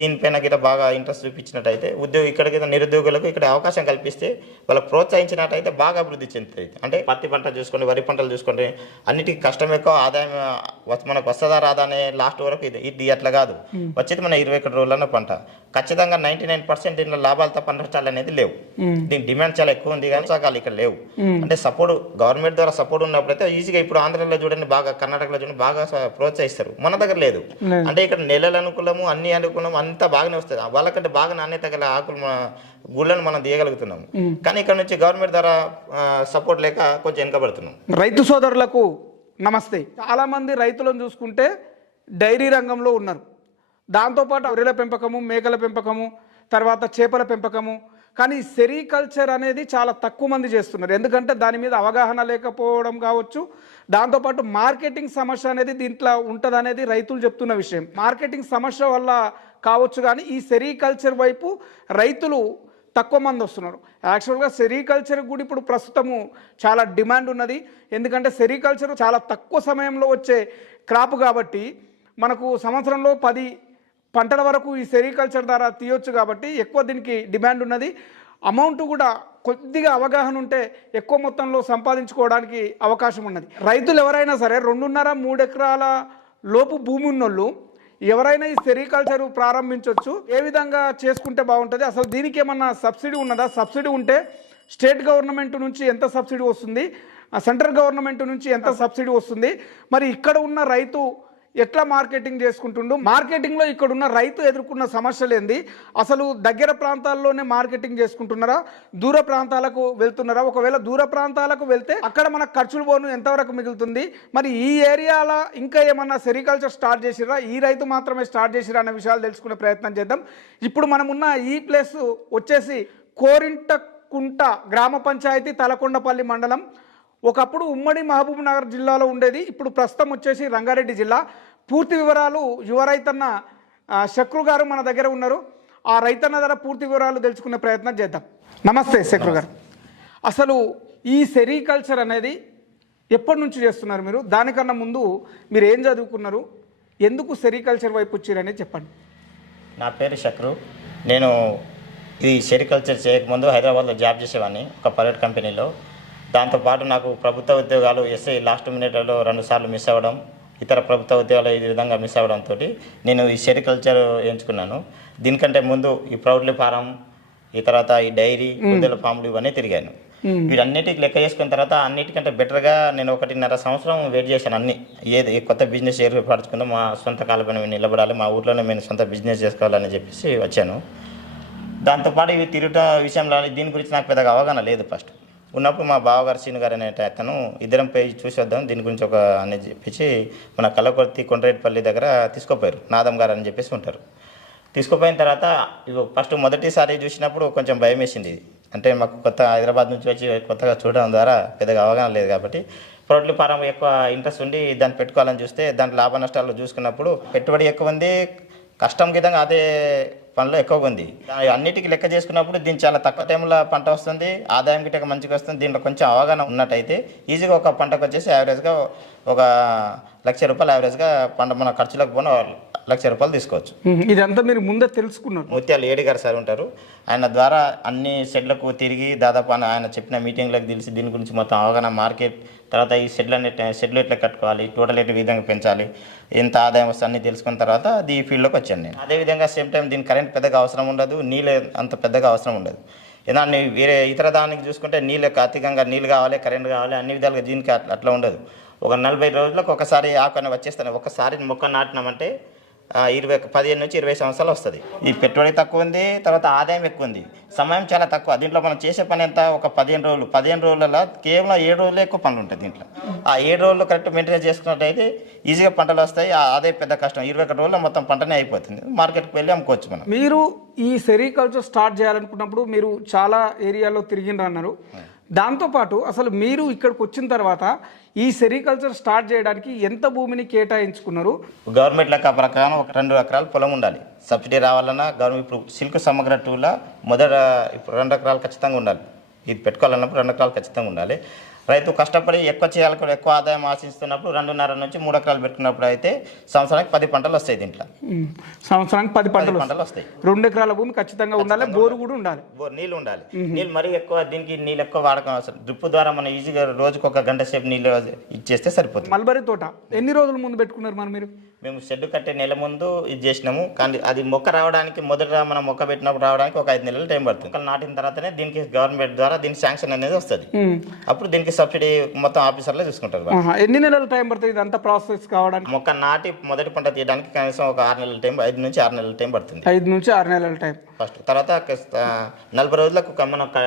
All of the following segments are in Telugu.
దీనిపైన గిట్ట బాగా ఇంట్రెస్ట్ చూపించినట్టయితే ఉద్యోగ ఇక్కడ గిట్ట నిరుద్యోగులకు ఇక్కడ అవకాశం కల్పిస్తే వాళ్ళకి ప్రోత్సహించినట్టయితే బాగా అభివృద్ధి చెందుతుంది అంటే పత్తి పంట చూసుకోండి వరి పంటలు చూసుకోండి అన్నిటికీ కష్టం ఎక్కువ ఆదాయం మనకు వస్తుందా రాదా అనే లాస్ట్ వరకు ఇది ఇది అట్లా కాదు. వచ్చేది మన ఇరవై ఒకటి రోజులన్న పంట. ఖచ్చితంగా నైంటీ నైన్ పర్సెంట్ దీంట్లో లాభాలు తప్ప నష్టాలు అనేది లేవు. దీని డిమాండ్ చాలా ఎక్కువ ఉంది కానీ సగాలు ఇక్కడ లేవు. అంటే సపోర్ట్ గవర్నమెంట్ ద్వారా సపోర్ట్ ఉన్నప్పుడైతే ఈజీగా ఇప్పుడు ఆంధ్రలో చూడండి బాగా కర్ణాటకలో చూడండి బాగా ప్రోత్సహిస్తారు. మన దగ్గర లేదు. అంటే ఇక్కడ నెలలు అనుకూలము అన్ని అనుకూలము అంతా బాగానే వస్తుంది. వాళ్ళకంటే బాగా నాణ్యత గల ఆకులు గుళ్ళను మనం తీయగలుగుతున్నాము కానీ ఇక్కడ నుంచి గవర్నమెంట్ ద్వారా సపోర్ట్ లేక కొంచెం వెనకబడుతున్నాం. రైతు సోదరులకు నమస్తే. చాలామంది రైతులను చూసుకుంటే డైరీ రంగంలో ఉన్నారు. దాంతోపాటు గొర్రెల పెంపకము మేకల పెంపకము తర్వాత చేపల పెంపకము. కానీ సెరికల్చర్ అనేది చాలా తక్కువ మంది చేస్తున్నారు. ఎందుకంటే దాని మీద అవగాహన లేకపోవడం కావచ్చు. దాంతోపాటు మార్కెటింగ్ సమస్య అనేది దీంట్లో ఉంటుంది అనేది రైతులు చెప్తున్న విషయం. మార్కెటింగ్ సమస్య వల్ల కావచ్చు కానీ ఈ సెరికల్చర్ వైపు రైతులు తక్కువ మంది వస్తున్నారు. యాక్చువల్గా సెరికల్చర్ కూడా ఇప్పుడు ప్రస్తుతము చాలా డిమాండ్ ఉన్నది. ఎందుకంటే సెరికల్చర్ చాలా తక్కువ సమయంలో వచ్చే క్రాప్ కాబట్టి మనకు సంవత్సరంలో పది పంటల వరకు ఈ సెరికల్చర్ ద్వారా తీయొచ్చు కాబట్టి ఎక్కువ దీనికి డిమాండ్ ఉన్నది. అమౌంట్ కూడా కొద్దిగా అవగాహన ఉంటే ఎక్కువ మొత్తంలో సంపాదించుకోవడానికి అవకాశం ఉన్నది. రైతులు ఎవరైనా సరే రెండున్నర మూడు ఎకరాల లోపు భూమి ఉన్నోళ్ళు ఎవరైనా ఈ సెరికల్చర్ ప్రారంభించవచ్చు ఏ విధంగా చేసుకుంటే బాగుంటుంది? అసలు దీనికి ఏమన్నా సబ్సిడీ ఉన్నదా? సబ్సిడీ ఉంటే స్టేట్ గవర్నమెంట్ నుంచి ఎంత సబ్సిడీ వస్తుంది? ఆ సెంట్రల్ గవర్నమెంట్ నుంచి ఎంత సబ్సిడీ వస్తుంది? మరి ఇక్కడ ఉన్న రైతు ఎట్లా మార్కెటింగ్ చేసుకుంటుండు? మార్కెటింగ్లో ఇక్కడ ఉన్న రైతు ఎదుర్కొన్న సమస్యలు ఏంది? అసలు దగ్గర ప్రాంతాల్లోనే మార్కెటింగ్ చేసుకుంటున్నారా? దూర ప్రాంతాలకు వెళ్తున్నారా? ఒకవేళ దూర ప్రాంతాలకు వెళ్తే అక్కడ మన ఖర్చులు పోను ఎంతవరకు మిగులుతుంది? మరి ఈ ఏరియాలో ఇంకా ఏమన్నా సెరికల్చర్ స్టార్ట్ చేసిరా ఈ రైతు మాత్రమే స్టార్ట్ చేసిరా అనే విషయాలు తెలుసుకునే ప్రయత్నం చేద్దాం. ఇప్పుడు మనం ఉన్న ఈ ప్లేస్ వచ్చేసి కోరింటకుంట గ్రామ పంచాయతీ తలకొండపల్లి మండలం. ఒకప్పుడు ఉమ్మడి మహబూబ్ నగర్ జిల్లాలో ఉండేది. ఇప్పుడు ప్రస్తుతం వచ్చేసి రంగారెడ్డి జిల్లా. పూర్తి వివరాలు యువ రైతన్న శక్రు గారు మన దగ్గర ఉన్నారు. ఆ రైతన్న ధర పూర్తి వివరాలు తెలుసుకునే ప్రయత్నం చేద్దాం. నమస్తే శక్రు గారు. అసలు ఈ సెరికల్చర్ అనేది ఎప్పటి నుంచి చేస్తున్నారు మీరు? దానికన్నా ముందు మీరు ఏం చదువుకున్నారు? ఎందుకు సెరికల్చర్ వైపు వచ్చారనేది చెప్పండి. నా పేరు శక్రు. నేను ఇది సెరికల్చర్ చేయకముందు హైదరాబాద్లో జాబ్ చేసేవాడిని ఒక ప్రైవేట్ కంపెనీలో. దాంతోపాటు నాకు ప్రభుత్వ ఉద్యోగాలు ఎస్ఐ లాస్ట్ మినిట్లో రెండు సార్లు మిస్ అవ్వడం ఇతర ప్రభుత్వ ఉద్యోగాలు ఈ విధంగా మిస్ అవ్వడంతో నేను ఈ సెరికల్చర్ ఎంచుకున్నాను. దీనికంటే ముందు ఈ ప్రౌడ్లీ ఫారం ఈ తర్వాత ఈ డైరీ గుద్దెల ఫామ్లు ఇవన్నీ తిరిగాను. వీటన్నిటికి లెక్క చేసుకున్న తర్వాత అన్నిటికంటే బెటర్గా నేను ఒకటిన్నర సంవత్సరం వెయిట్ చేశాను అన్ని. ఏది కొత్త బిజినెస్ ఏర్పరచుకుందాం మా సొంత కాలపైన మేము నిలబడాలి మా ఊర్లోనే మేము సొంత బిజినెస్ చేసుకోవాలని చెప్పేసి వచ్చాను. దాంతోపాటు ఇవి తిరుగుట విషయంలో దీని గురించి నాకు పెద్దగా అవగాహన లేదు ఫస్ట్ ఉన్నప్పుడు మా బావగారు శ్రీను గారు అనే అతను ఇద్దరం పోయి చూసి వద్దాం దీని గురించి ఒక అని చెప్పేసి మన కళ్ళకొర్తి కొండ్రేటిపల్లి దగ్గర తీసుకుపోయారు. నాదం గారు అని చెప్పేసి ఉంటారు. తీసుకుపోయిన తర్వాత ఇగో ఫస్ట్ మొదటిసారి చూసినప్పుడు కొంచెం భయం వేసింది. ఇది అంటే మాకు కొత్త హైదరాబాద్ నుంచి వచ్చి కొత్తగా చూడడం ద్వారా పెద్దగా అవగాహన లేదు కాబట్టి. పొరట్ల ఫారం ఎక్కువ ఇంట్రెస్ట్ ఉండి దాన్ని పెట్టుకోవాలని చూస్తే దాంట్లో లాభ నష్టాలు చూసుకున్నప్పుడు పెట్టుబడి ఎక్కువ ఉంది కష్టం గితంగా అదే పనిలో ఎక్కువగా ఉంది. అన్నిటికీ లెక్క చేసుకున్నప్పుడు దీని చాలా తక్కువ టైంలో పంట వస్తుంది ఆదాయం గిట్ట మంచిగా వస్తుంది దీంట్లో కొంచెం అవగాహన ఉన్నట్టయితే ఈజీగా ఒక పంటకు వచ్చేసి యావరేజ్గా ఒక లక్ష రూపాయలు యావరేజ్గా పంట మన ఖర్చులకు పోను లక్ష రూపాయలు తీసుకోవచ్చు. ఇదంతా మీరు ముందే తెలుసుకున్నారు. ముత్యాలు ఏడి గారు సార్ ఉంటారు. ఆయన ద్వారా అన్ని షెడ్లకు తిరిగి దాదాపు ఆయన- చెప్పిన మీటింగ్లకు తెలిసి దీని గురించి మొత్తం అవగాహన మార్కెట్ తర్వాత ఈ షెడ్లని షెడ్లు ఎట్లా కట్టుకోవాలి టోటల్ ఎట్లా విధంగా పెంచాలి ఎంత ఆదాయం వస్తుంది అన్ని తెలుసుకున్న తర్వాత ఈ ఫీల్డ్లోకి వచ్చాను నేను. అదేవిధంగా సేమ్ టైం దీని కరెంట్ పెద్దగా అవసరం ఉండదు నీళ్ళు అంత పెద్దగా అవసరం ఉండదు. ఏదన్నా వేరే ఇతర దానికి చూసుకుంటే నీళ్ళు అధికంగా నీళ్ళు కావాలి కరెంట్ కావాలి అన్ని విధాలుగా దీనికి అట్లా ఉండదు. ఒక నలభై రోజులకు ఒకసారి ఆకు అని వచ్చేస్తాను. ఒకసారి మొక్క నాటినామంటే ఇరవై పదిహేను నుంచి ఇరవై సంవత్సరాలు వస్తుంది. ఈ పెట్టుబడి తక్కువ ఉంది తర్వాత ఆదాయం ఎక్కువ ఉంది సమయం చాలా తక్కువ. దీంట్లో మనం చేసే పని ఎంత? ఒక పదిహేను రోజులు. పదిహేను రోజులలో కేవలం ఏడు రోజులే ఎక్కువ పనులు ఉంటాయి దీంట్లో. ఆ ఏడు రోజులు కరెక్ట్ మెయింటైన్ చేసుకున్నట్టయితే ఈజీగా పంటలు వస్తాయి. ఆ అదే పెద్ద కష్టం. ఇరవై ఒకటి రోజుల్లో మొత్తం పంటనే అయిపోతుంది. మార్కెట్కి వెళ్ళి అమ్ముకోవచ్చు మనం. మీరు ఈ సెరికల్చర్ స్టార్ట్ చేయాలనుకున్నప్పుడు మీరు చాలా ఏరియాలో తిరిగిండ్రు అన్నారు. దాంతోపాటు అసలు మీరు ఇక్కడికి వచ్చిన తర్వాత ఈ సెరికల్చర్ స్టార్ట్ చేయడానికి ఎంత భూమిని కేటాయించుకున్నారు? గవర్నమెంట్ లెక్క ప్రకారం ఒక రెండు ఎకరాలు పొలం ఉండాలి. సబ్సిడీ రావాలన్నా గవర్నమెంట్ ఇప్పుడు సిల్క్ సమగ్ర టూలో మొదట ఇప్పుడు రెండు ఎకరాలు ఖచ్చితంగా ఉండాలి. ఇది పెట్టుకోవాలన్నప్పుడు రెండు ఎకరాలు ఖచ్చితంగా ఉండాలి. రైతు కష్టపడి ఎక్కువ చేయాలి ఎక్కువ ఆదాయం ఆశిస్తున్నప్పుడు రెండున్నర నుంచి మూడు ఎకరాలు పెట్టుకున్నప్పుడు అయితే సంవత్సరానికి పది పంటలు వస్తాయి దీంట్లో. సంవత్సరానికి పది పంటలు పంటలు వస్తాయి. రెండు ఎకరాల భూమి ఖచ్చితంగా ఉండాలి బోరు కూడా ఉండాలి. బోర్ నీళ్ళు ఉండాలి. నీళ్ళు మరీ ఎక్కువ దీనికి నీళ్ళు ఎక్కువ వాడకం అవసరం. డ్రిప్ ద్వారా మనం ఈజీగా రోజుకు ఒక గంట సేపు నీళ్ళు ఇచ్చేస్తే సరిపోతుంది. మల్బరీ తోట ఎన్ని రోజుల ముందు పెట్టుకున్నారు మరి మీరు? మేము షెడ్ కట్టే నెల ముందు ఇది చేసినాము. కానీ అది మొక్క రావడానికి మొదట మనం మొక్క పెట్టినప్పుడు రావడానికి ఒక ఐదు నెలలు టైం పడుతుంది. మొక్కలు నాటిన తర్వాతనే దీనికి గవర్నమెంట్ ద్వారా దీనికి శాంక్షన్ అనేది వస్తుంది. అప్పుడు దీనికి సబ్సిడీ మొత్తం ఆఫీసర్లే చూసుకుంటారు ఆహా. ఎన్ని నెలల టైం పడుతుంది ఇదంతా ప్రాసెస్ కావడానికి? మొక్క నాటి మొదటి పంట తీయడానికి కనీసం ఒక ఆరు నెలల టైం ఐదు నుంచి ఆరు నెలల టైం పడుతుంది. ఐదు నుంచి ఆరు నెలల టైం. ఫస్ట్ తర్వాత ఒక- నలభై రోజులకు ఒక మనం క-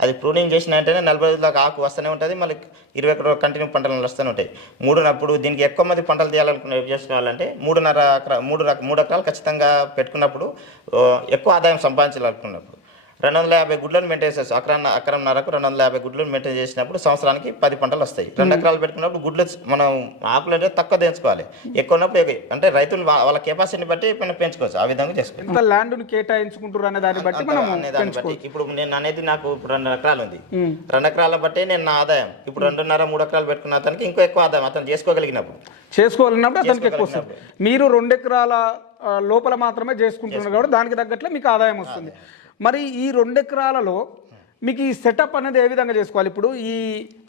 అది ప్రూనింగ్ చేసిన వెంటనే నలభై రోజులకు ఆకు వస్తూనే ఉంటుంది మళ్ళీ ఇరవై ఒకటి కంటిన్యూ పంటలు వస్తూనే ఉంటాయి. మూడునప్పుడు దీనికి ఎక్కువ మంది పంటలు తీయాలనుకున్న ఏం చేసుకోవాలంటే మూడున్నర ఎకరా మూడు రక మూడు ఎకరాలు ఖచ్చితంగా పెట్టుకున్నప్పుడు ఓ, ఎక్కువ ఆదాయం సంపాదించాలనుకున్నప్పుడు. రెండు వందల యాభై గుడ్లను మెయింటైన్ చేస్తాం అకరం అకరంన్నరకు రెండు వందల యాభై గుడ్లను మెయింటైన్ చేసినప్పుడు సంవత్సరానికి పది పంటలు వస్తాయి. రెండు ఎకరాలు పెట్టుకున్నప్పుడు గుడ్లు మనం ఆకులు అంటే తక్కువ తెంచుకోవాలి. ఎక్కువ ఉన్నప్పుడు అంటే రైతులు వాళ్ళ కెపాసిటీని బట్టి మనం పెంచుకోవచ్చు. ఆ విధంగా చేసుకోవచ్చు. ల్యాండ్ను కేటాయించుకుంటారు అనే దాన్ని బట్టి దాన్ని బట్టి ఇప్పుడు నేను అనేది నాకు ఇప్పుడు రెండు ఎకరాలు ఉంది. రెండు ఎకరాల బట్టి నేను నా ఆదాయం. ఇప్పుడు రెండున్నర మూడు ఎకరాలు పెట్టుకున్న అతనికి ఇంకో ఎక్కువ ఆదాయం అతను చేసుకోగలిగినప్పుడు. చేసుకోవాలన్నప్పుడు అతనికి ఎక్కువ వస్తుంది. మీరు రెండు ఎకరాల లోపల మాత్రమే చేసుకుంటున్నారు కాబట్టి దానికి తగ్గట్లే మీకు ఆదాయం వస్తుంది. మరి ఈ రెండు ఎకరాలలో మీకు ఈ సెటప్ అనేది ఏ విధంగా చేసుకోవాలి? ఇప్పుడు ఈ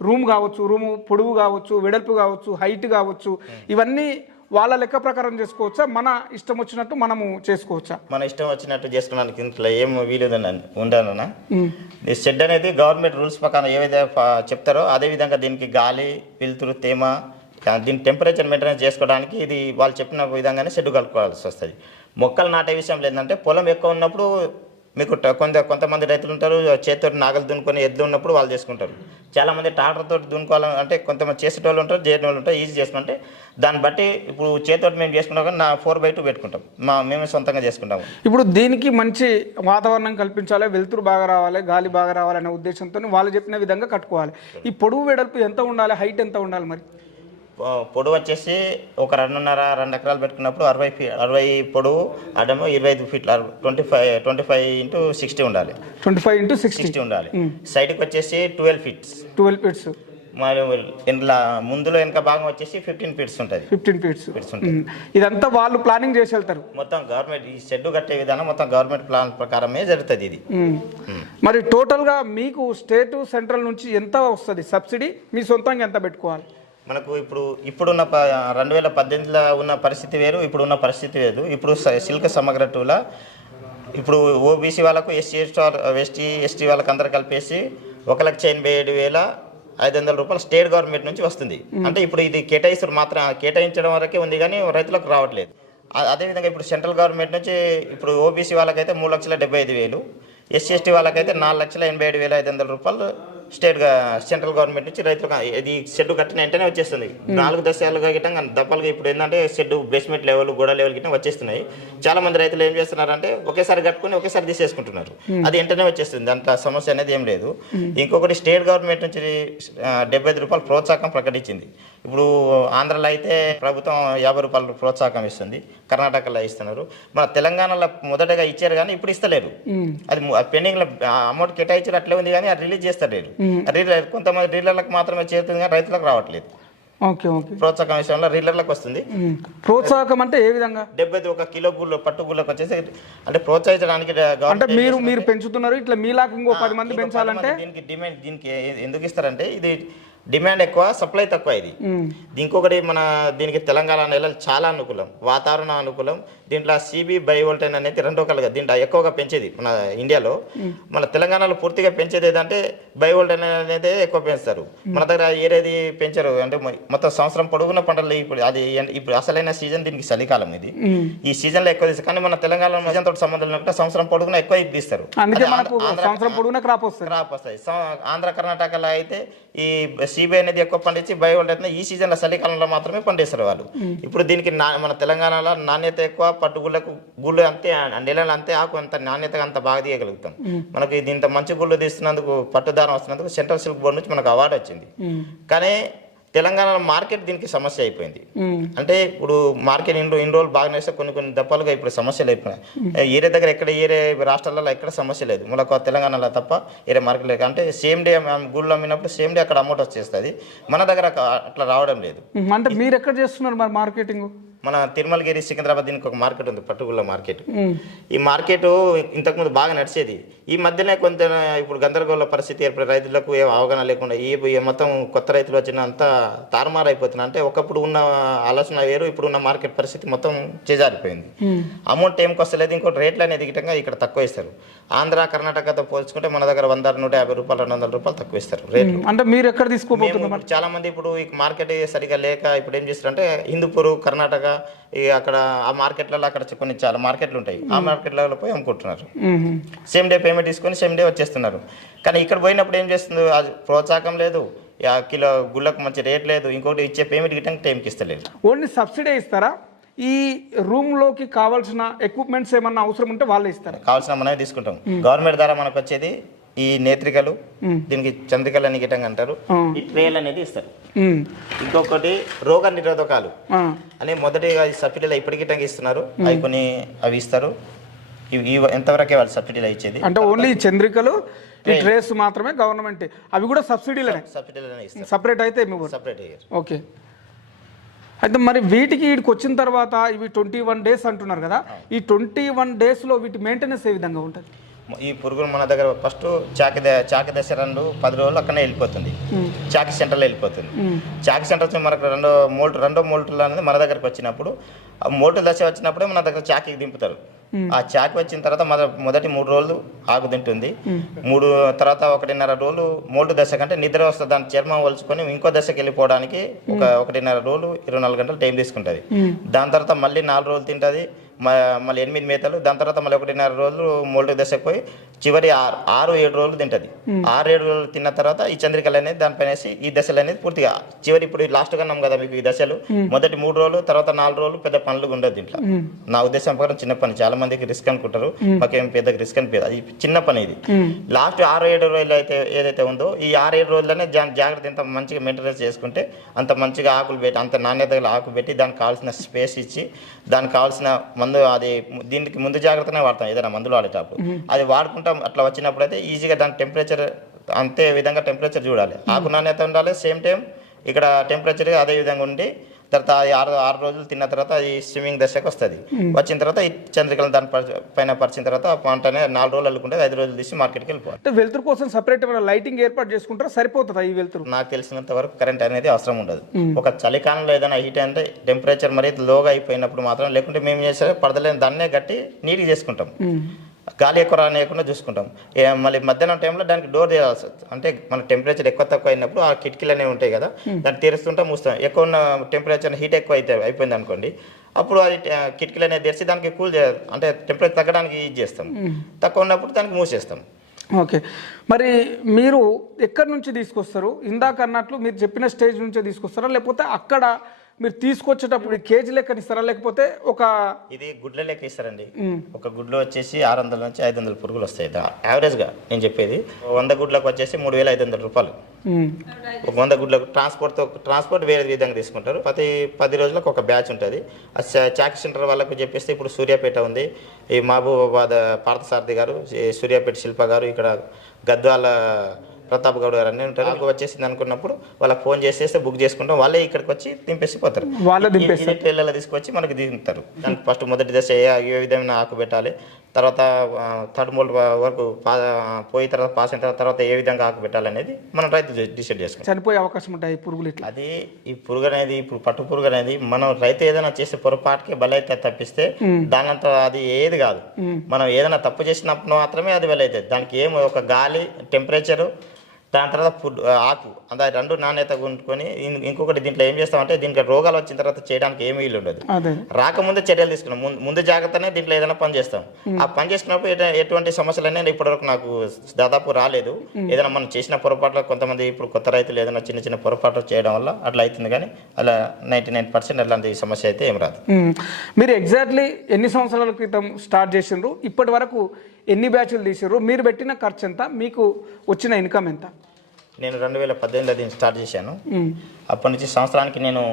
రూమ్ కావచ్చు రూము పొడవు కావచ్చు వెడల్పు కావచ్చు హైట్ కావచ్చు ఇవన్నీ వాళ్ళ లెక్క ప్రకారం చేసుకోవచ్చా? మన ఇష్టం వచ్చినట్టు మనము చేసుకోవచ్చా? మన ఇష్టం వచ్చినట్టు చేసుకోవడానికి ఇంట్లో ఏం వీలు ఉండనా ఈ షెడ్ అనేది గవర్నమెంట్ రూల్స్ ప్రకారం ఏ విధంగా చెప్తారో అదే విధంగా దీనికి గాలి వెలుతురు తేమ దీని టెంపరేచర్ మెయింటెనెన్స్ చేసుకోవడానికి ఇది వాళ్ళు చెప్పిన విధంగానే షెడ్ కలుపుకోవాల్సి వస్తుంది. మొక్కలు నాటే విషయంలో ఏంటంటే పొలం ఎక్కువ ఉన్నప్పుడు మీకు కొంత కొంతమంది రైతులు ఉంటారు చేతితో నాగలు దున్నుకొని ఎద్దులు ఉన్నప్పుడు వాళ్ళు చేసుకుంటారు. చాలా మంది ట్రాక్టర్తో దున్నుకోవాలని అంటే కొంతమంది చేసేటోళ్ళు ఉంటారు చేయని వాళ్ళు ఉంటారు ఈజీ చేసుకుంటే దాన్ని బట్టి ఇప్పుడు చేతితో మేము చేసుకుంటాం కానీ నా ఫోర్ బై టూ పెట్టుకుంటాం. మా మేము సొంతంగా చేసుకుంటాము. ఇప్పుడు దీనికి మంచి వాతావరణం కల్పించాలి వెలుతురు బాగా రావాలి గాలి బాగా రావాలనే ఉద్దేశంతో వాళ్ళు చెప్పిన విధంగా కట్టుకోవాలి. ఈ పొడవు వెడల్పు ఎంత ఉండాలి హైట్ ఎంత ఉండాలి మరి? పొడవు వచ్చేసి ఒక రెండున్నర రెండు ఎకరాలు పెట్టుకున్నప్పుడు అరవై ఫీ అరవై పొడవు అడము ఇరవై ఐదు ఫీట్ల twenty five twenty five into sixty ఉండాలి. Twenty five into sixty. ఉండాలి. సైడ్కి వచ్చేసి ట్వెల్వ్ ఫీట్స్. Twelve feets. ఇంట్లో ముందులో వెనక భాగం వచ్చేసి ఫిఫ్టీన్ ఫీట్స్ ఉంటుంది. Fifteen feets. ఇదంతా వాళ్ళు ప్లానింగ్ చేసి వెళ్తారు. మొత్తం గవర్నమెంట్ ఈ షెడ్ కట్టే విధానం మొత్తం గవర్నమెంట్ ప్లాన్ ప్రకారమే జరుగుతుంది ఇది. మరి టోటల్గా మీకు స్టేట్ సెంట్రల్ నుంచి ఎంత వస్తుంది? సబ్సిడీ మీ సొంతంగా ఎంత పెట్టుకోవాలి? మనకు ఇప్పుడు ఇప్పుడున్న ప రెండు వేల పద్దెనిమిదిలో ఉన్న పరిస్థితి వేరు ఇప్పుడు ఉన్న పరిస్థితి వేరు. ఇప్పుడు సిల్క్ సమగ్ర టూల ఇప్పుడు ఓబీసీ వాళ్ళకు ఎస్సీ ఎస్టీ ఎస్టీ వాళ్ళకి అందరు కలిపేసి ఒక లక్ష ఎనభై ఏడు వేల ఐదు వందల రూపాయలు స్టేట్ గవర్నమెంట్ నుంచి వస్తుంది. అంటే ఇప్పుడు ఇది కేటాయిస్తారు మాత్రం కేటాయించడం వరకే ఉంది కానీ రైతులకు రావట్లేదు. అదేవిధంగా ఇప్పుడు సెంట్రల్ గవర్నమెంట్ నుంచి ఇప్పుడు ఓబీసీ వాళ్ళకైతే మూడు లక్షల డెబ్బై ఐదు వేలు ఎస్సీ ఎస్టీ వాళ్ళకైతే నాలుగు లక్షల ఎనభై ఏడు వేల ఐదు వందల రూపాయలు స్టేట్గా సెంట్రల్ గవర్నమెంట్ నుంచి రైతులకు ఇది షెడ్ కట్టిన వెంటనే వచ్చేస్తుంది. నాలుగు దశలుగా గిట్టంగా దప్పలుగా ఇప్పుడు ఏంటంటే షెడ్ బేస్మెంట్ లెవెల్ గోడ లెవెల్ గిట్ట వచ్చేస్తున్నాయి. చాలా మంది రైతులు ఏం చేస్తున్నారంటే ఒకేసారి కట్టుకొని ఒకేసారి తీసేసుకుంటున్నారు. అది వెంటనే వచ్చేస్తుంది. దాంట్లో సమస్య అనేది ఏం లేదు. ఇంకొకటి స్టేట్ గవర్నమెంట్ నుంచి డెబ్బై ఐదు రూపాయలు ప్రోత్సాహం ప్రకటించింది. ఇప్పుడు ఆంధ్రలో అయితే ప్రభుత్వం యాభై రూపాయలు ప్రోత్సాహం ఇస్తుంది. కర్ణాటకలో ఇస్తున్నారు. మన తెలంగాణలో మొదటగా ఇచ్చారు కానీ ఇప్పుడు ఇస్తలేరు. అది పెండింగ్లో అమౌంట్ కేటాయించారు అట్లే ఉంది కానీ అది రిలీజ్ చేస్తలేరు. రీలర్ కొంతమంది డీలర్లకు మాత్రమే చేరుతుంది కానీ రైతులకు రావట్లేదు. Okay okay. ప్రోత్సాహం విషయంలో రీలర్లకు వస్తుంది. ప్రోత్సాహకం అంటే ఏ విధంగా? డెబ్బై ఒక కిలో గుళ్ళు పట్టు గుళ్ళకి వచ్చేసి అంటే ప్రోత్సహించడానికి అంటే మీరు మీరు పెంచుతున్నారు ఇట్లా మీలాగా ఇంకో పది మంది పెంచాలంటే? దీనికి డిమాండ్ దీనికి ఎందుకు ఇస్తారంటే ఇది డిమాండ్ ఎక్కువ సప్లై తక్కువ ఇది. ఇంకొకటి మన దీనికి తెలంగాణ నెలలు చాలా అనుకూలం వాతావరణం అనుకూలం దీంట్లో సిబి బయోవోల్టైన్ అనేది రెండో కలుగా దీంట్లో ఎక్కువగా పెంచేది మన ఇండియాలో. మన తెలంగాణలో పూర్తిగా పెంచేది ఏదంటే బయోవోల్టైన్ అనేది ఎక్కువ పెంచుతారు. మన దగ్గర ఏరేది పెంచరు? అంటే మొత్తం సంవత్సరం పొడుగున పంటలు ఇప్పుడు అది ఇప్పుడు అసలైన సీజన్ దీనికి చలికాలం ఇది. ఈ సీజన్లో ఎక్కువ తీస్తారు కానీ మన తెలంగాణలో సీజన్ తోటి సంబంధం లేకుండా సంవత్సరం పొడుగున ఎక్కువ తీస్తారు. క్రాప్ వస్తాయి. ఆంధ్ర కర్ణాటకలో అయితే ఈ సిబిఐ అనేది ఎక్కువ పండించి అయితే ఈ సీజన్లో చలికాలంలో మాత్రమే పండిస్తారు వాళ్ళు. ఇప్పుడు దీనికి నా మన తెలంగాణలో నాణ్యత ఎక్కువ పట్టుగుళ్ళకు గుళ్ళు అంతే నెలలు అంతే ఆకు అంత నాణ్యతగా అంత బాగా తీయగలుగుతాం. మనకి దీంత మంచి గుళ్ళు తీస్తున్నందుకు పట్టుదారం వస్తున్నందుకు సెంట్రల్ సిల్క్ బోర్డు నుంచి మనకు అవార్డు వచ్చింది. కానీ తెలంగాణ మార్కెట్ దీనికి సమస్య అయిపోయింది. అంటే ఇప్పుడు మార్కెట్ ఇన్ని ఇన్ని రోజులు బాగా నడిస్తే కొన్ని కొన్ని దప్పాలుగా ఇప్పుడు సమస్యలు అయిపోయినాయి. ఏరే దగ్గర ఎక్కడ ఏరే రాష్ట్రాలలో ఎక్కడ సమస్య లేదు. మనకు తెలంగాణలో తప్ప ఏరే మార్కెట్ లేదు. అంటే సేమ్ డే గుళ్ళు అమ్మినప్పుడు సేమ్ డే అక్కడ అమౌంట్ వచ్చేస్తుంది. మన దగ్గర అట్లా రావడం లేదు. అంటే మీరు ఎక్కడ చేస్తున్నారు మరి మార్కెటింగ్? మన తిరుమలగిరి సికింద్రాబాద్ దీనికి ఒక మార్కెట్ ఉంది పట్టుగుళ్ళ మార్కెట్. ఈ మార్కెట్ ఇంతకుముందు బాగా నడిచేది. ఈ మధ్యనే కొంత ఇప్పుడు గందరగోళ పరిస్థితి ఏర్పడి రైతులకు ఏం అవగాహన లేకుండా ఈ మొత్తం కొత్త రైతులు వచ్చిన అంతా తారుమారు అంటే ఒకప్పుడు ఉన్న ఆలోచన వేరు ఇప్పుడు ఉన్న మార్కెట్ పరిస్థితి మొత్తం చేజారిపోయింది. అమౌంట్ ఏం వస్తలేదు ఇంకోటి రేట్లు అనేది దిగటంగా ఇక్కడ తక్కువ ఇస్తారు ఆంధ్ర కర్ణాటకతో పోల్చుకుంటే మన దగ్గర వంద నూట యాభై రూపాయలు రెండు వందల రూపాయలు తక్కువ ఇస్తారు రేట్లు. అంటే మీరు ఎక్కడ తీసుకోబోతున్నారు చాలా మంది ఇప్పుడు ఈ మార్కెట్ సరిగా లేక ఇప్పుడు ఏం చేస్తారంటే హిందూపూర్ కర్ణాటక ఈ అక్కడ ఆ మార్కెట్లలో అక్కడ కొన్ని చాలా మార్కెట్లు ఉంటాయి. ఆ మార్కెట్లలో పోయి అమ్ముకుంటున్నారు. సేమ్ డే పేమెంట్ తీసుకొని సేమ్ డే వచ్చేస్తున్నారు. కానీ ఇక్కడ పోయినప్పుడు ఏం చేస్తుంది? అది ప్రోత్సాహం లేదు. కిలో గుళ్ళకు మంచి రేట్ లేదు. ఇంకోటి ఇచ్చే పేమెంట్ గిట్టంగా టైంకి ఇస్తలేదు. ఓన్లీ సబ్సిడీ ఇస్తారా? ఈ రూమ్లోకి కావాల్సిన ఎక్విప్మెంట్స్ ఏమన్నా అవసరం ఉంటే వాళ్ళే ఇస్తారా? కావాల్సిన మనమే తీసుకుంటాం. గవర్నమెంట్ ద్వారా మనకు వచ్చేది ఈ నేత్రికలు దీనికి చంద్రికలు అని గిట్టంగా అంటారు. ఈ ట్రేలు అనేది ఇస్తారు. ఇంకొకటి రోగ నిరోధకాలు. అని మొదటిగా సబ్సిడీలు ఇప్పటికి ఇస్తున్నారు. అవి కొన్ని అవి ఇస్తారు. ఎంతవరకే వాళ్ళు సబ్సిడీలు ఇచ్చేది. అంటే ఓన్లీ చంద్రికలు ఈ ట్రేస్ మాత్రమే గవర్నమెంట్ అవి కూడా సబ్సిడీలనే? సబ్సిడీలనే సపరేట్ అయితే సపరేట్ ఓకే. అయితే మరి వీటికి వీటికి వచ్చిన తర్వాత ఇవి ట్వంటీ వన్ డేస్ అంటున్నారు కదా ఈ ట్వంటీ వన్ డేస్లో వీటి మెయింటెనెన్స్ ఏ విధంగా ఉంటుంది? ఈ పురుగులు మన దగ్గర ఫస్ట్ చాకి చాకి దశ రెండు పది రోజులు అక్కడనే వెళ్ళిపోతుంది. చాకి సెంటర్లో వెళ్ళిపోతుంది. చాకి సెంటర్ వచ్చి మనకు రెండో మోల్ట్ రెండో మోల్టులు అనేది మన దగ్గరకు వచ్చినప్పుడు ఆ మోల్టు దశ వచ్చినప్పుడే మన దగ్గర చాకి దింపుతారు. ఆ చాకి వచ్చిన తర్వాత మొదటి మూడు రోజులు ఆకు తింటుంది. మూడు తర్వాత ఒకటిన్నర రోజులు మోల్టు దశ కంటే నిద్ర వస్తుంది. దాని చర్మం వలుచుకొని ఇంకో దశకి వెళ్ళిపోవడానికి ఒక ఒకటిన్నర రోజులు ఇరవై నాలుగు గంటలు టైం తీసుకుంటుంది. దాని తర్వాత మళ్ళీ నాలుగు రోజులు తింటుంది. మళ్ళీ ఎనిమిది మేతలు దాని తర్వాత మళ్ళీ ఒకటిన్నర రోజులు మోల్డ్ దశకు పోయి చివరి ఆరు ఆరు ఏడు రోజులు తింటది. ఆరు ఏడు రోజులు తిన్న తర్వాత ఈ చంద్రికలు అనేది దానిపైన ఈ దశలు అనేది పూర్తిగా చివరి ఇప్పుడు లాస్ట్గా కదా మీకు ఈ దశలు. మొదటి మూడు రోజులు తర్వాత నాలుగు రోజులు పెద్ద పనులు ఉండదు దీంట్లో. నా ఉద్దేశం ప్రకారం చిన్న పని. చాలా మందికి రిస్క్ అనుకుంటారు. మాకేం పెద్ద రిస్క్ అనిపించదు. అది చిన్న పని ఇది. లాస్ట్ ఆరు ఏడు రోజులు అయితే ఏదైతే ఉందో ఈ ఆరు ఏడు రోజులనే జాగ్రత్త ఎంత మంచిగా మెయింటెనెన్స్ చేసుకుంటే అంత మంచిగా ఆకులు పెట్టి అంత నాణ్యత ఆకు పెట్టి దానికి కావాల్సిన స్పేస్ ఇచ్చి దానికి కావాల్సిన మందు అది దీనికి ముందు జాగ్రత్తనే వాడతాం ఏదైనా మందులు వాడేటప్పుడు. అది వాడుకుంటాం అట్లా వచ్చినప్పుడు అయితే ఈజీగా దాని టెంపరేచర్ అంతే విధంగా టెంపరేచర్ చూడాలి. ఆకు నాణ్యత ఉండాలి సేమ్ టైం ఇక్కడ టెంపరేచర్ అదే విధంగా ఉండి తర్వాత అది ఆరు ఆరు రోజులు తిన్న తర్వాత అది స్విమ్మింగ్ దశకు వస్తుంది. వచ్చిన తర్వాత ఈ చంద్రికలను దాని పరి- పైన పరిచిన తర్వాత పంటనే నాలుగు రోజులు అల్లుకుంటే ఐదు రోజులు తీసి మార్కెట్కి వెళ్ళిపోవాలి. అంటే వెలుతురు కోసం సపరేట్ లైటింగ్ ఏర్పాటు చేసుకుంటారా? సరిపోతుందా ఈ వెలుతురు? నాకు తెలిసినంత వరకు కరెంట్ అనేది అవసరం ఉండదు. ఒక చలికాలంలో ఏదైనా హీట్ అంటే టెంపరేచర్ మరీ లోగా అయిపోయినప్పుడు మాత్రం లేకుంటే మేము చేసే పడదలేని దాన్నే కట్టి నీట్గా చేసుకుంటాం. గాలి ఎక్కువ రానియకుండా చూసుకుంటాం. మళ్ళీ మధ్యాహ్నం టైంలో దానికి డోర్ తీయాల్సి. అంటే మన టెంపరేచర్ ఎక్కువ తక్కువ అయినప్పుడు ఆ కిటికీలు అనేవి ఉంటాయి కదా దాన్ని తెరుస్తుంటాం మూస్తాం. ఎక్కువ ఉన్న టెంపరేచర్ హీట్ ఎక్కువ అయితే అయిపోయింది అనుకోండి అప్పుడు అది కిటికీలు అనేది తెరిచి దానికి కూల్ చేయాలి. అంటే టెంపరేచర్ తగ్గడానికి యూజ్ చేస్తాం. తక్కువ ఉన్నప్పుడు దానికి మూసేస్తాం. ఓకే. మరి మీరు ఎక్కడి నుంచి తీసుకొస్తారు? ఇందాక అన్నట్లు మీరు చెప్పిన స్టేజ్ నుంచే తీసుకొస్తారా? లేకపోతే అక్కడ మీరు తీసుకొచ్చేటప్పుడు కేజీ లెక్కన ఇస్తారా? లేకపోతే ఒక ఇది గుడ్ల లెక్క ఇస్తారండి. ఒక గుడ్లు వచ్చేసి ఆరు వందల నుంచి ఐదు వందల పురుగులు వస్తాయి. యావరేజ్గా నేను చెప్పేది వంద గుడ్లకు వచ్చేసి మూడు వేల ఐదు వందల రూపాయలు. ఒక వంద గుడ్లకు ట్రాన్స్పోర్ట్తో ట్రాన్స్పోర్ట్ వేరే విధంగా తీసుకుంటారు. ప్రతి పది రోజులకు ఒక బ్యాచ్ ఉంటుంది. చాకి సెంటర్ వాళ్ళకు చెప్పేస్తే ఇప్పుడు సూర్యాపేట ఉంది. ఈ మహబూబాబాద్ పార్థసారథి గారు సూర్యాపేట శిల్ప గారు ఇక్కడ గద్వాల ప్రతాప్ గౌడ్ గారు అన్నీ ఉంటారు. నాకు వచ్చేసింది అనుకున్నప్పుడు వాళ్ళకి ఫోన్ చేసేస్తే బుక్ చేసుకుంటాం. వాళ్ళే ఇక్కడికి వచ్చి దింపేసి పోతారు వాళ్ళే ట్రైలర్లో తీసుకొచ్చి మనకి దింపుతారు. దానికి ఫస్ట్ మొదటి దశ ఏ ఏ విధమైన ఆకు పెట్టాలి తర్వాత థర్డ్ మోల్డ్ వరకు పా పోయి తర్వాత పాస్ అయిన తర్వాత తర్వాత ఏ విధంగా ఆకు పెట్టాలి అనేది మనం రైతు డిసైడ్ చేసుకుంటాం. చనిపోయే అవకాశం ఉంటాయి పురుగులు ఇట్లా. అది ఈ పురుగు అనేది ఇప్పుడు పట్టు పురుగు అనేది మనం రైతు ఏదైనా చేసే పొరపాటుకి బలైతే తప్పిస్తే దానంత అది ఏది కాదు. మనం ఏదైనా తప్పు చేసినప్పుడు మాత్రమే అది బలైతుంది. దానికి ఏం ఒక గాలి టెంపరేచరు దాని తర్వాత ఫుడ్ ఆకు. అంత రెండు నాణ్యత ఇం- ఇంకొకటి దీంట్లో ఏం చేస్తామంటే దీనికి రోగాలు వచ్చిన తర్వాత చేయడానికి ఏమీ వీలు ఉండదు. రాకముందే చర్యలు తీసుకున్నాం. ముందు ముందు జాగ్రత్తనే దీంట్లో ఏదైనా పని చేస్తాం. ఆ పని చేసినప్పుడు ఎట- ఎటువంటి సమస్యలు అనేది ఇప్పటివరకు నాకు దాదాపు రాలేదు. ఏదైనా మనం చేసిన పొరపాట్లు కొంతమంది ఇప్పుడు కొత్త రైతులు ఏదైనా చిన్న చిన్న పొరపాట్లు చేయడం వల్ల అట్లా అవుతుంది కానీ అలా నైంటీ నైన్ పర్సెంట్ అట్లాంటి సమస్య అయితే ఏం రాదు. మీరు ఎగ్జాక్ట్లీ ఎన్ని సంవత్సరాల క్రితం స్టార్ట్ చేసిండ్రు? ఇప్పటి వరకు ఎన్ని బ్యాచ్లు తీసిర్రు మీరు పెట్టిన ఖర్చు ఎంత మీకు వచ్చిన ఇన్కమ్ ఎంత నేను రెండు వేల పద్దెనిమిదిలో దీన్ని స్టార్ట్ చేశాను. అప్పటి నుంచి సంవత్సరానికి నేను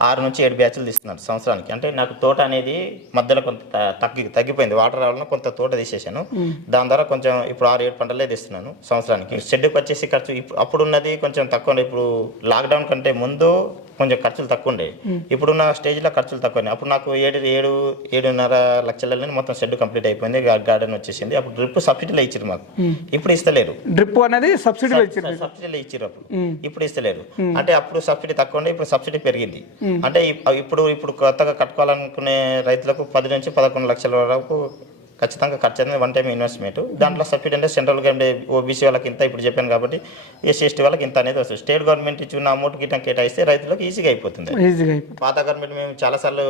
ఆరు నుంచి ఏడు బ్యాచ్లు తీస్తున్నాను సంవత్సరానికి. అంటే నాకు తోట అనేది మధ్యలో కొంత తగ్గి తగ్గిపోయింది. వాటర్ రావడం కొంత తోట తీసేసాను. దాని ద్వారా కొంచెం ఇప్పుడు ఆరు ఏడు పంటలే తీస్తున్నాను సంవత్సరానికి. షెడ్కి వచ్చేసి ఖర్చు అప్పుడు ఉన్నది కొంచెం తక్కువ ఇప్పుడు లాక్డౌన్ కంటే ముందు కొంచెం ఖర్చులు తక్కువ ఉండే. ఇప్పుడున్న స్టేజ్లో ఖర్చులు తక్కువ ఉన్నాయి. అప్పుడు నాకు ఏడు ఏడు ఏడున్నర లక్షలలో మొత్తం షెడ్ కంప్లీట్ అయిపోయింది. గార్డెన్ వచ్చేసింది. అప్పుడు డ్రిప్ సబ్సిడీలో ఇచ్చారు మాకు. ఇప్పుడు ఇస్తలేరు. డ్రిప్ అనేది సబ్సిడీలో ఇచ్చింది సబ్సిడీలు ఇచ్చారు అప్పుడు. ఇప్పుడు ఇస్తలేరు. అంటే అప్పుడు సబ్సిడీ తక్కువ ఉండే. ఇప్పుడు సబ్సిడీ పెరిగింది. అంటే ఇప్- ఇప్పుడు ఇప్పుడు కొత్తగా కట్టుకోవాలనుకునే రైతులకు పది నుంచి పదకొండు లక్షల వరకు ఖచ్చితంగా ఖర్చు అనేది వన్ టైం ఇన్వెస్ట్మెంట్ దాంట్లో సబ్సిడీ అంటే సెంట్రల్ గవర్నమెంట్ ఓబీసీ వాళ్ళకి ఇంత ఇప్పుడు చెప్పాను కాబట్టి ఎస్సీ ఎస్టీ వాళ్ళకి ఇంత అనేది వస్తుంది. స్టేట్ గవర్నమెంట్ ఇచ్చిన అమౌంట్ గిట్ట కేటాయిస్తే రైతులకు ఈజీగా అయిపోతుంది. ఈజీగా అయిపోతుంది. పాత గవర్నమెంట్ మేము చాలాసార్లు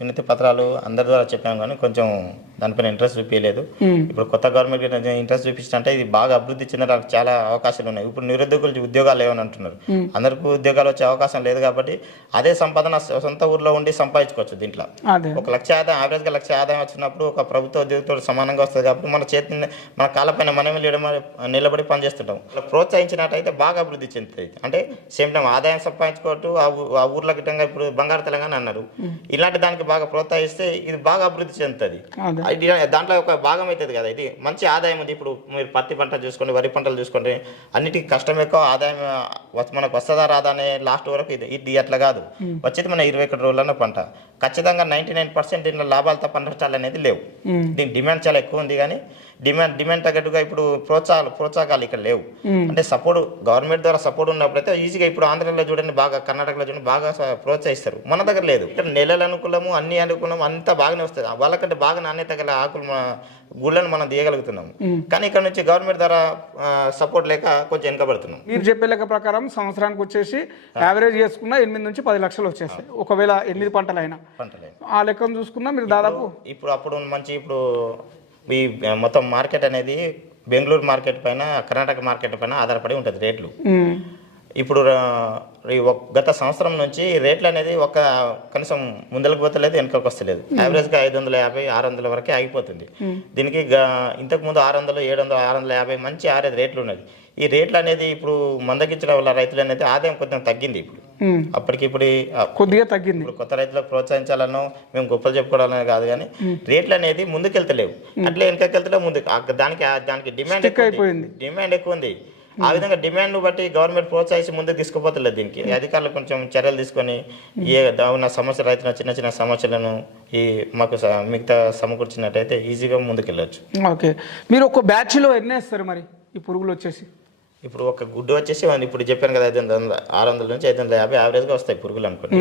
వినతి పత్రాలు అందరి ద్వారా చెప్పాము కానీ కొంచెం దానిపైన ఇంట్రెస్ట్ చూపించలేదు ఇప్పుడు కొత్త గవర్నమెంట్ ఇంట్రెస్ట్ చూపించినంటే ఇది బాగా అభివృద్ధి చెందడానికి చాలా అవకాశాలు ఉన్నాయి. ఇప్పుడు నిరుద్యోగులు ఉద్యోగాలు లేవని అంటున్నారు. అందరికీ ఉద్యోగాలు వచ్చే అవకాశం లేదు కాబట్టి అదే సంపాదన సొంత ఊర్లో ఉండి సంపాదించుకోవచ్చు దీంట్లో. ఒక లక్ష ఆదాయం యావరేజ్గా లక్ష ఆదాయం వచ్చినప్పుడు ఒక ప్రభుత్వ ఉద్యోగితో సమానంగా వస్తుంది కాబట్టి మన చేతి మన కాళ్ళపైన మనమే నిలబడి పనిచేస్తుంటాం. అలా ప్రోత్సహించినట్టయితే బాగా అభివృద్ధి చెందుతుంది అంటే సేమ్ టైం ఆదాయం సంపాదించుకోవట్టు ఆ ఊర్లో గిట్టంగా ఇప్పుడు బంగారు తెలంగాణ అన్నారు. ఇలాంటి దానికి బాగా ప్రోత్సహిస్తే ఇది బాగా అభివృద్ధి చెందుతుంది. అదే దాంట్లో ఒక భాగం అవుతుంది కదా. ఇది మంచి ఆదాయం ఉంది. ఇప్పుడు మీరు పత్తి పంట చూసుకోండి వరి పంటలు చూసుకోండి అన్నిటికీ కష్టం ఎక్కువ ఆదాయం మనకు వస్తుందా రాదా అనే లాస్ట్ వరకు ఇది ఇది అట్లా కాదు. వచ్చేది మన ఇరవై ఒకటి రోజులన్న పంట. ఖచ్చితంగా నైంటీ నైన్ పర్సెంట్ దీంట్లో లాభాలు తప్ప నష్టాలు అనేది లేవు. దీని డిమాండ్ చాలా ఎక్కువ ఉంది కానీ డిమాండ్ డిమాండ్ తగ్గట్టుగా ఇప్పుడు ప్రోత్సాహాలు ప్రోత్సాహకాలు ఇక్కడ లేవు. అంటే సపోర్ట్ గవర్నమెంట్ ద్వారా సపోర్ట్ ఉన్నప్పుడైతే ఈజీగా ఇప్పుడు ఆంధ్రలో చూడండి బాగా కర్ణాటకలో చూడండి బాగా ప్రోత్సహిస్తారు. మన దగ్గర లేదు. ఇక్కడ నెలలు అనుకూలము అన్ని అనుకూలము అంతా బాగానే వస్తుంది వాళ్ళకంటే బాగా నాణ్యత గల ఆకులు గుళ్ళను మనం తీయగలుగుతున్నాము. కానీ ఇక్కడ నుంచి గవర్నమెంట్ ద్వారా సపోర్ట్ లేక కొంచెం వెనకబడుతున్నాం. మీరు చెప్పే లెక్క ప్రకారం సంవత్సరానికి వచ్చేసి యావరేజ్ చేసుకున్న ఎనిమిది నుంచి పది లక్షలు వచ్చేస్తాయి. ఒకవేళ ఎనిమిది పంటలైనా. పంటలేదు ఆ లెక్కను చూసుకున్నా మీరు దాదాపు ఇప్పుడు అప్పుడు మంచి ఇప్పుడు ఈ మొత్తం మార్కెట్ అనేది బెంగళూరు మార్కెట్ పైన కర్ణాటక మార్కెట్ పైన ఆధారపడి ఉంటుంది రేట్లు. ఇప్పుడు గత సంవత్సరం నుంచి రేట్లు అనేది ఒక కనీసం ముందరకు పోతలేదు వెనకకు వస్తలేదు. యావరేజ్గా ఐదు వందల యాభై ఆరు వందల వరకే ఆగిపోతుంది. దీనికి గ- ఇంతకు ముందు ఆరు వందలు ఏడు వందలు ఆరు వందల యాభై మంచి ఆరేది రేట్లు ఉన్నది. ఈ రేట్లు అనేది ఇప్పుడు మందగించడం వల్ల రైతులు అనేది ఆదాయం కొంచెం తగ్గింది ఇప్పుడు. ఉమ్, అప్పటికి ఇప్పుడు ఈ- ఆ కొద్దిగా తగ్గింది. ఇప్పుడు కొత్త రైతులకు ప్రోత్సహించాలనో మేము గొప్పలు చెప్పుకోవాలనే కాదు కానీ రేట్లు అనేది ముందుకెళ్తలేవు. అట్లే వెనకకెళ్తలేవు ముందుకు ఆ- దానికి దానికి డిమాండ్. డిమాండ్ ఎక్కువ ఉంది ఆ విధంగా డిమాండ్ బట్టి గవర్నమెంట్ ప్రోత్సహించి ముందుకు తీసుకుపోతలేదు దీనికి. అధికారులు కొంచెం చర్యలు తీసుకొని ఏ ఉన్న సమస్య రైతుల చిన్న చిన్న సమస్యలను ఈ మాకు మిగతా సమకూర్చినట్టయితే ఈజీగా ముందుకెళ్ళొచ్చు. ఓకే. మీరు ఒక బ్యాచ్లో ఎన్ని వేస్తారు మరి? ఈ పురుగులు వచ్చేసి? ఇప్పుడు ఒక గుడ్డు వచ్చేసి ఇప్పుడు చెప్పాను కదా ఐదు వందల ఆరు వందల నుంచి ఐదు వందల యాభై యావరేజ్గా వస్తాయి పురుగులు అనుకోండి.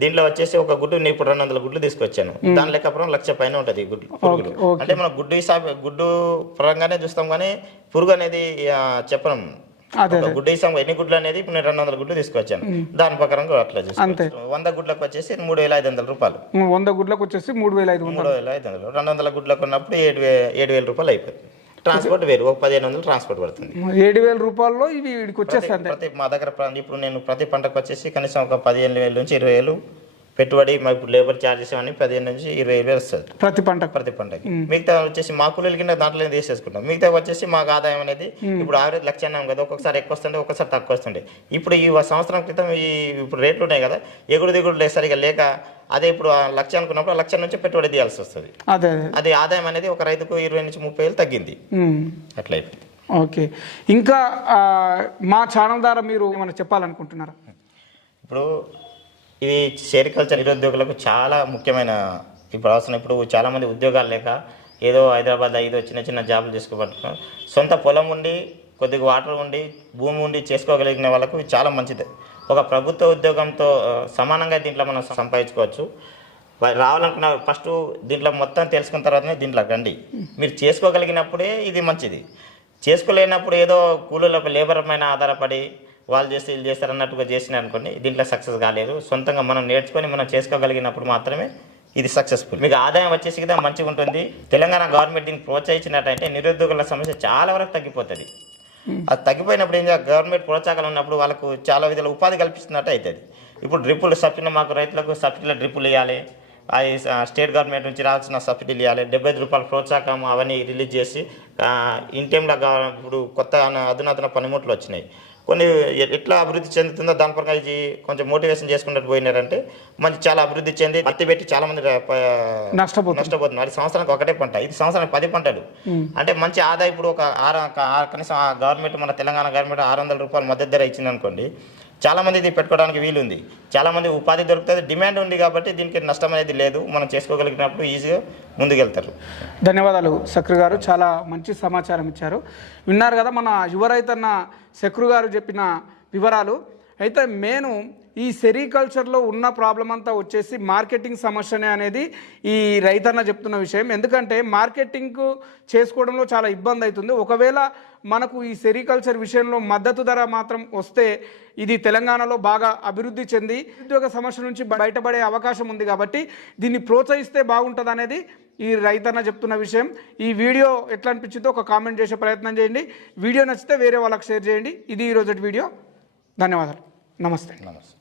దీంట్లో వచ్చేసి ఒక గుడ్డు నేను ఇప్పుడు రెండు వందల గుడ్లు తీసుకొచ్చాను. దాని లెక్కపురం లక్ష పైన ఉంటుంది గుడ్లు పురుగులు. అంటే మనం గుడ్డు హిసాబ్ గుడ్డు పరంగానే చూస్తాం కానీ పురుగు అనేది చెప్పడం గుడ్డు హిసాబ్ ఎన్ని గుడ్లు అనేది ఇప్పుడు నేను రెండు వందల గుడ్లు తీసుకొచ్చాను. దాని ప్రకారం అట్లా అంతే. చూస్తాను వంద గుడ్లకు వచ్చేసి మూడు వేల ఐదు వందల రూపాయలు. వంద గుడ్లకు వచ్చేసి మూడు వేల ఐదు వందలు. మూడు వేల ఐదు వందలు. రెండు వందల గుడ్లకు ఉన్నప్పుడు ఏడు ఏడు వేల రూపాయలు అయిపోతుంది. ట్రాన్స్పోర్ట్ వేరు. ఒక పదిహేను వందలు ట్రాన్స్పోర్ట్ పడుతుంది. ఏడు వేల రూపాయల్లో ఇవి వీడికి వచ్చేస్తాయి ప్రతి మా దగ్గర ఇప్పుడు నేను ప్రతి పంటకు వచ్చేసి కనీసం ఒక పదిహేను వేల నుంచి ఇరవై వేలు పెట్టుబడి మా ఇప్పుడు లేబర్ ఛార్జెస్ అన్ని పదిహేను నుంచి ఇరవై వేలు వస్తుంది. ప్రతి పంటకు? ప్రతి పంటకి. మిగతా వచ్చేసి మా కూలీల కింద దాంట్లో తీసేసుకుంటాం. మిగతా వచ్చేసి మాకు ఆదాయం అనేది ఇప్పుడు ఆవరేజ్ లక్ష అన్నాం కదా ఒక్కొక్కసారి ఎక్కువ వస్తుండే ఒక్కొక్కసారి తక్కువ వస్తుండే. ఇప్పుడు ఈ సంవత్సరం క్రితం ఈ ఇప్పుడు రేట్లు ఉన్నాయి కదా ఎగుడు దిగుడు సరిగా లేక అదే ఇప్పుడు ఆ లక్ష అనుకున్నప్పుడు ఆ లక్ష నుంచి పెట్టుబడి తీయాల్సి వస్తుంది. అదే ఆదాయం అనేది ఒక రైతుకు ఇరవై నుంచి ముప్పై వేలు తగ్గింది. ఉమ్. అట్లా అయిపోయింది. ఓకే. ఇంకా మా ఛానల్ ద్వారా మీరు ఏమైనా చెప్పాలనుకుంటున్నారా? ఇప్పుడు ఇది సెరికల్చర్ నిరుద్యోగులకు చాలా ముఖ్యమైన ఇప్పుడు అవసరం. ఇప్పుడు చాలామంది ఉద్యోగాలు లేక ఏదో హైదరాబాద్ ఐదో చిన్న చిన్న జాబులు చేసుకోబడుతున్నారు సొంత పొలం ఉండి కొద్దిగా వాటర్ ఉండి భూమి ఉండి చేసుకోగలిగిన వాళ్ళకు ఇది చాలా మంచిది. ఒక ప్రభుత్వ ఉద్యోగంతో సమానంగా దీంట్లో మనం సంపాదించుకోవచ్చు. రావాలనుకున్న ఫస్ట్ దీంట్లో మొత్తం తెలుసుకున్న తర్వాతనే దీంట్లో రండి. మీరు చేసుకోగలిగినప్పుడే ఇది మంచిది. చేసుకోలేనప్పుడు ఏదో కూలీల లేబర్ పైన ఆధారపడి వాళ్ళు చేస్తే వీళ్ళు చేస్తారు అన్నట్టుగా చేసిన అనుకోండి దీంట్లో సక్సెస్ కాలేరు సొంతంగా మనం నేర్చుకొని మనం చేసుకోగలిగినప్పుడు మాత్రమే ఇది సక్సెస్ఫుల్ మీకు ఆదాయం వచ్చేసి కదా మంచిగా ఉంటుంది. తెలంగాణ గవర్నమెంట్ దీన్ని ప్రోత్సహించినట్టయితే నిరుద్యోగుల సమస్య చాలా వరకు తగ్గిపోతుంది. అది తగ్గిపోయినప్పుడు ఏం గవర్నమెంట్ ప్రోత్సాహకాలు ఉన్నప్పుడు వాళ్ళకు చాలా విధాల ఉపాధి కల్పిస్తున్నట్టు అవుతుంది ఇప్పుడు డ్రిప్పులు సబ్సిడీ మాకు రైతులకు సబ్సిడీలో డ్రిప్పులు ఇవ్వాలి అది స్టేట్ గవర్నమెంట్ నుంచి రావాల్సిన సబ్సిడీలు ఇవ్వాలి డెబ్బై రూపాయల ప్రోత్సాహకం అవన్నీ రిలీజ్ చేసి ఇన్ టైంలో ఇప్పుడు కొత్త అధునాతన పనిముట్లు వచ్చినాయి. కొన్ని ఎట్లా అభివృద్ధి చెందుతుందో దాని పరంగా ఇది కొంచెం మోటివేషన్ చేసుకున్నట్టు పోయినారంటే మంచి చాలా అభివృద్ధి చెంది పత్తి పెట్టి చాలా మంది నష్టపోతుంది నష్టపోతున్నారు. అది సంవత్సరానికి ఒకటే పంట. ఇది సంవత్సరానికి పది పంటలు. అంటే మంచి ఆదాయం ఇప్పుడు ఒక ఆరు కనీసం గవర్నమెంట్ మన తెలంగాణ గవర్నమెంట్ ఆరు వందల రూపాయలు మద్దతు ధర ఇచ్చింది అనుకోండి చాలామంది ఇది పెట్టుకోవడానికి వీలుంది. చాలామంది ఉపాధి దొరుకుతుంది డిమాండ్ ఉంది కాబట్టి దీనికి నష్టం అనేది లేదు. మనం చేసుకోగలిగినప్పుడు ఈజీగా ముందుకెళ్తారు. ధన్యవాదాలు సక్రు గారు. చాలా మంచి సమాచారం ఇచ్చారు. విన్నారు కదా మన యువరైతన్న శక్రు గారు చెప్పిన వివరాలు. అయితే నేను ఈ సెరికల్చర్లో ఉన్న ప్రాబ్లం అంతా వచ్చేసి మార్కెటింగ్ సమస్యనే అనేది ఈ రైతన్న చెప్తున్న విషయం. ఎందుకంటే మార్కెటింగ్ చేసుకోవడంలో చాలా ఇబ్బంది అవుతుంది. ఒకవేళ మనకు ఈ సెరికల్చర్ విషయంలో మద్దతు ధర మాత్రం వస్తే ఇది తెలంగాణలో బాగా అభివృద్ధి చెంది ఉద్యోగ సమస్య నుంచి బయటపడే అవకాశం ఉంది కాబట్టి దీన్ని ప్రోత్సహిస్తే బాగుంటుంది అనేది ఈ రైతన్న చెప్తున్న విషయం. ఈ వీడియో ఎట్లా అనిపించిందో ఒక కామెంట్ చేసే ప్రయత్నం చేయండి. వీడియో నచ్చితే వేరే వాళ్ళకి షేర్ చేయండి. ఇది ఈరోజు వీడియో. ధన్యవాదాలు. నమస్తే. నమస్తే.